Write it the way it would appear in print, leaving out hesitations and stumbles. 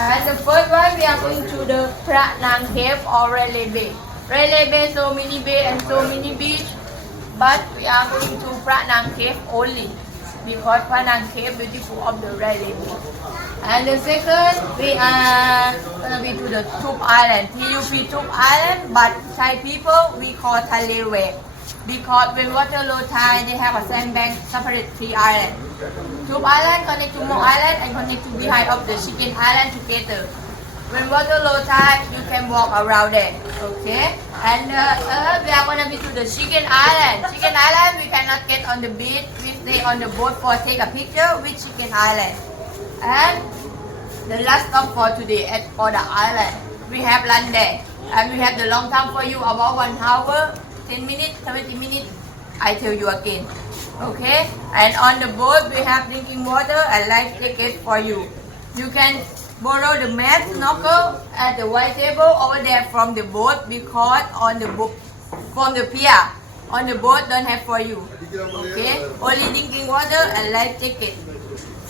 And the first one we are going to the Phra Nang Cave or Railay Bay. Railay Bay so many bay and so many beach, but we are going to Phra Nang Cave only because Phra Nang Cave beautiful of the Railay Bay. And the second we are gonna be to the Tup Island, TUP Tup Island, but Thai people we call Thale Wave because when water low tide they have a sandbank separate three islands. Tup Island connect to Mok Island and connect to behind of the Chicken Island together. When water low tide, you can walk around there. Okay. And we are gonna be to the Chicken Island. Chicken Island, we cannot get on the beach. We stay on the boat for take a picture with Chicken Island. And the last stop for today at Oda Island. We have lunch there, and we have the long time for you about 1 hour, 10 minutes, 70 minutes. I tell you again. Okay, and on the boat we have drinking water and life jacket for you. You can borrow the mat, snorkel at the white table over there from the boat because on the boat from the pier on the boat don't have for you. Okay, only drinking water and life jacket.